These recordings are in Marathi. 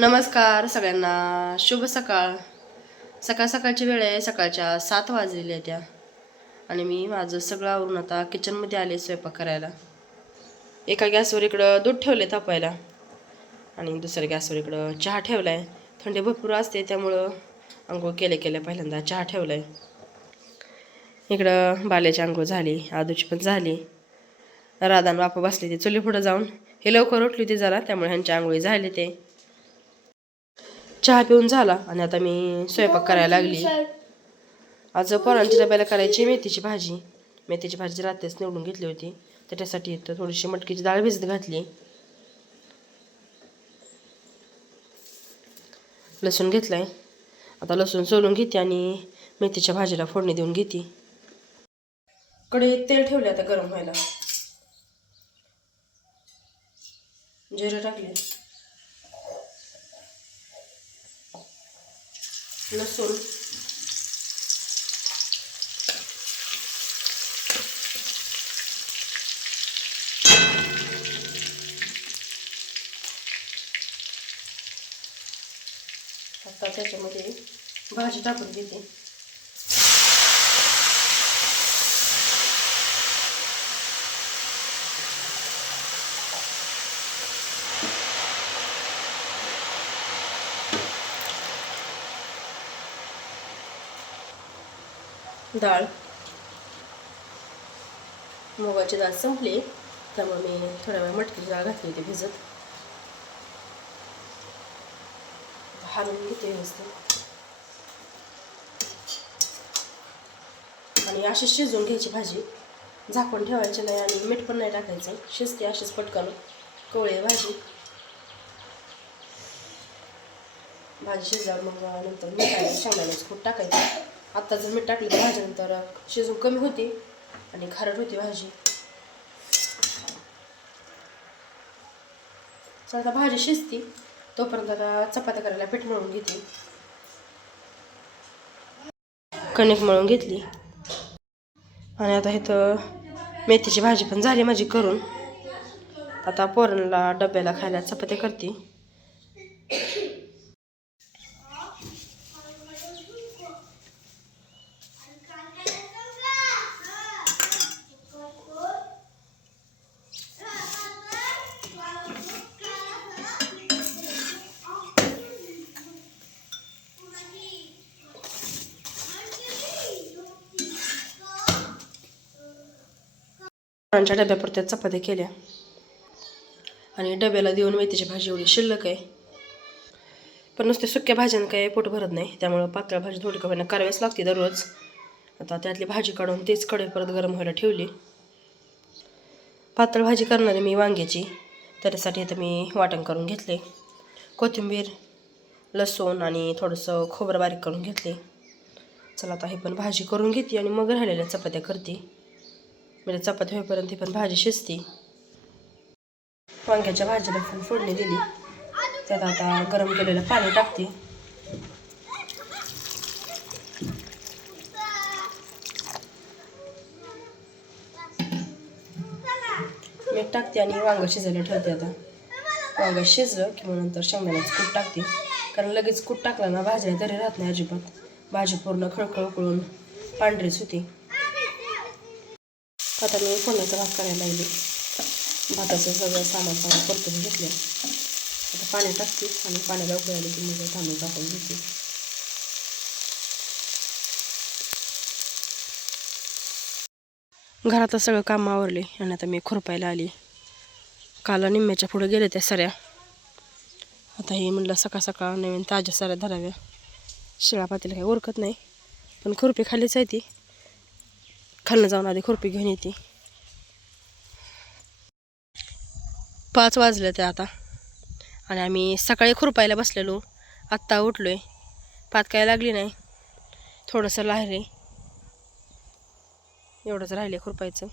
नमस्कार सगळ्यांना, शुभ सकाळ. सकाळची वेळ आहे, सकाळच्या 7 वाजलेल्या त्या. आणि मी माझं सगळं आवरून आता किचनमध्ये आले स्वयंपाक करायला. एका गॅसवर इकडं दूध ठेवले तापायला आणि दुसऱ्या गॅसवर इकडं चहा ठेवला आहे. थंडी भरपूर असते त्यामुळं आंघोळ केल्या पहिल्यांदा चहा ठेवला आहे. इकडं बाल्याची आंघोळ झाली, आदूची पण झाली. राधान बापा बसले ते चुली पुढं जाऊन. हे लवकर उठली होती जरा, त्यामुळे ह्यांची आंघोळी झाली. ते चहा पिऊन झाला आणि आता मी स्वयंपाक करायला लागली. आज पोरांच्या डब्याला करायची मेथीची भाजी. मेथीची भाजी रात्रीच निवडून घेतली होती, त्याच्यासाठी इथं थोडीशी मटकीची डाळ भिजत घातली. लसूण घेतलाय, आता लसूण सोलून घेते आणि मेथीच्या भाजीला फोडणी देऊन घेते. कढईत तेल ठेवले आता गरम व्हायला. जिरे टाकले, लसूण, आता त्याच्यामध्ये भाजी टाकून घेते. डाळ, मुगाची डाळ संपली त्यामुळे मी थोड्या वेळ मटकीची डाळ घातली होती भिजत. हलवून घेते व्यवस्थित आणि अशी शिजवून घ्यायची भाजी. झाकून ठेवायची नाही आणि मीठ पण नाही टाकायचं, शिजते अशीच पटकन कवळी भाजी. भाजी शिजल्यावर मग नंतर मीठ आणि शेंगदाण्याचं कूट टाकायचं. आत्ता जर मीठ टाकलं तर भाजीनंतर शिजून कमी होती आणि खारट होती भाजी. चल आता भाजी शिजती तोपर्यंत आता चपात्या करायला पीठ मळून घेते. कणिक मळून घेतली आणि आता इथं मेथीची भाजी पण झाली माझी करून. आता पोरांना डब्याला खायला चपात्या करते. पोरांच्या डब्यापुरत्या चपात्या केल्या आणि डब्याला देऊन मेथीची भाजी एवढी शिल्लक आहे. पण नुसते सुक्या भाज्यानं काय पोट भरत नाही, त्यामुळं पातळ भाजी थोडी कमी करावीच लागते दररोज. आता त्यातली भाजी काढून तेच कढई परत गरम व्हायला ठेवली. पातळ भाजी करणारी मी वांग्याची, त्याच्यासाठी इथं मी वाटण करून घेतले. कोथिंबीर, लसूण आणि थोडंसं खोबरं बारीक करून घेतले. चला आता हे पण भाजी करून घेते आणि मग राहिलेल्या चपात्या करते. म्हणजे चपाती होईपर्यंत ही पण भाजी शिजते. वांग्याच्या भाजीला पण फोडणी दिली, त्यात आता गरम केलेलं पाणी टाकते. मीठ टाकते आणि वांगं शिजायला ठेवते. आता वांगं शिजलं की मग नंतर शेंगदाण्याचं कूट टाकते, कारण लगेच कूट टाकला ना भाज्या तरी राहत नाही अजिबात. भाजी पूर्ण खळखळ उकळून पांढरीच होती. आता मी फोडणीचा भात करायला लागले. भाताचं सगळं सामान परतून घेतलं. आता पाणी टाकते आणि पाण्याला उकळी आली की मग तांदूळ टाकून घेते. घरात सगळं काम आवरले आणि आता मी खुरपायला आली. काला निम्म्याच्या पुढे गेले त्या सऱ्या. आता हे म्हणलं सकाळ सकाळ नवीन ताज्या सऱ्या धराव्या. शिळा पातेला काही उरकत नाही, पण खुरपी खालीच आहे ती. खालनं जाऊन आधी खुरपी घेऊन येते. 5 वाजले ते आता आणि आम्ही सकाळी खुरपायला बसलेलो. आत्ता उठलोय, पात काय लागली नाही, थोडंसं राहिले, एवढंच राहिले खुरपायचं.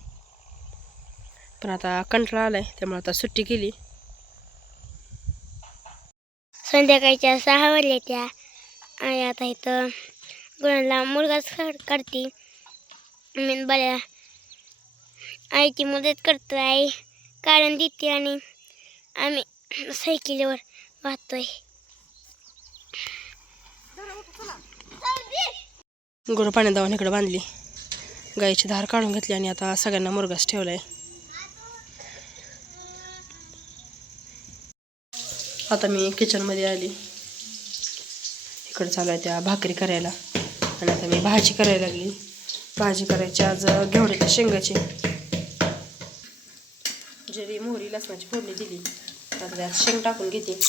पण आता कंटाळा आलाय त्यामुळे आता सुट्टी केली. संध्याकाळच्या 6 वाजल्या त्या आणि आता इथं गुरांना मुलगाच काढते. मी बऱ्या आईची मदत करतो. आई काढून देते आणि आम्ही सायकलीवर वाहतोय. गुरं पाणी दावून इकडं बांधली, गाईची धार काढून घेतली आणि आता सगळ्यांना मुरघास ठेवलाय. आता मी किचनमध्ये आली. इकडं चालू आहे त्या भाकरी करायला आणि आता मी भाजी करायला लागली. भाजी करायची आज घेवड्याच्या शेंगाची. जिरी मोहरी लसणाची फोडणी दिली. आता त्यात शेंग टाकून घेते.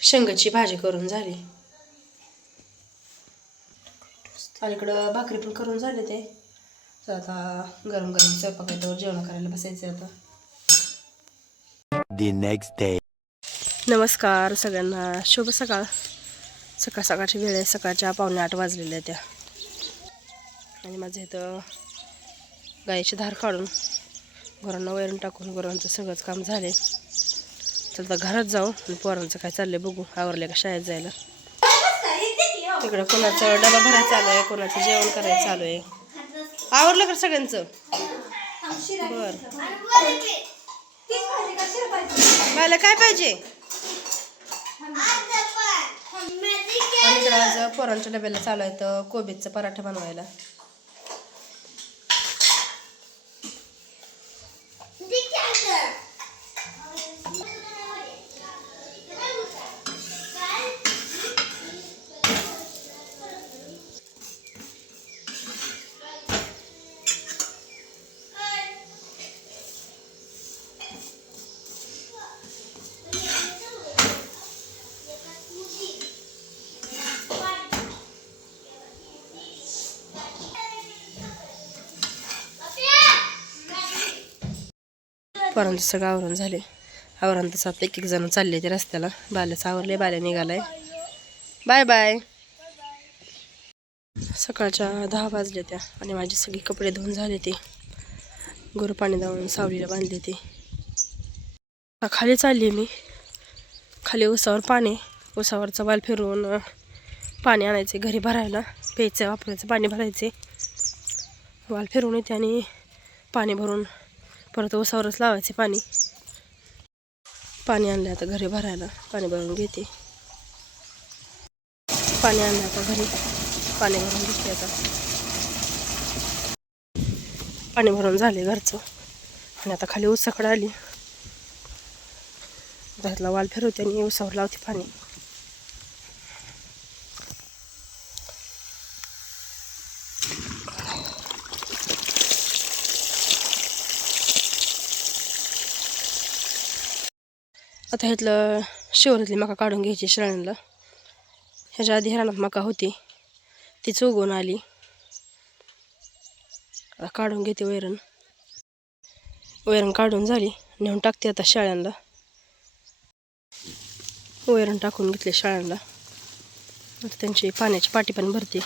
शेंगाची भाजी करून झाली. अलीकडं भाकरी पण करून झाले ते. तर आता गरम गरम स्वयंपाकावर जेवण करायला बसायचं आता. The next day. नमस्कार सगळ्यांना, शुभ सकाळ. सकाळची वेळ आहे. सकाळच्या 7:45 वाजलेल्या त्या. आणि माझं इथं गाईची धार काढून गुरांना वैरण टाकून गुरांचं सगळंच काम झाले. चल तर घरात जाऊ आणि पोरांचं काय चाललंय बघू. आवरले का शाळेत जायला. इकडं कोणाचं डबा भरायचं चालू आहे, कोणाचं जेवण करायचं चालू आहे. आवरलं का सगळ्यांचं? बर. मला काय पाहिजे? आणि इकडं आज पोरांच्या डब्याला चालू आहे तर कोबीचा पराठा बनवायला. पोरांचं सगळं आवरण झाले. आवरण तसं आता एक जण चालले ते रस्त्याला. बाल्याचं आवरले, बाल्या निघालाय. Bye bye. सकाळच्या 10 वाजले त्या आणि माझे सगळे कपडे धुवून झाले. ते गुरं पाणी दावून सावलीला बांधले. ते खाली चालली मी. खाली उसावर पाणी, उसावरचा वाल फिरवून पाणी आणायचे घरी भरायला. प्यायचं वापरायचं पाणी भरायचे. वाल फिरवून येते आणि पाणी भरून परत उसावरच लावायचे पाणी. पाणी आणलं आता घरी भरायला. पाणी भरून घेते. पाणी आणलं आता घरी. पाणी भरून घेते आता. पाणी भरून झाले घरचं आणि आता खाली उसाकडे आली. घरातला वाल फिरवते आणि उसावर लावते पाणी. आता ह्यातलं शिवरातली मका काढून घ्यायची शिराळ्यांना. ह्याच्या आधी रानात मका होती, ती उगवून आली. आता काढून घेते वैरण. वैरण काढून झाली, नेऊन टाकते आता शाळ्यांना. वैरण टाकून घेतले शाळ्यांना. आता त्यांची पाण्याची पाटी पण भरते.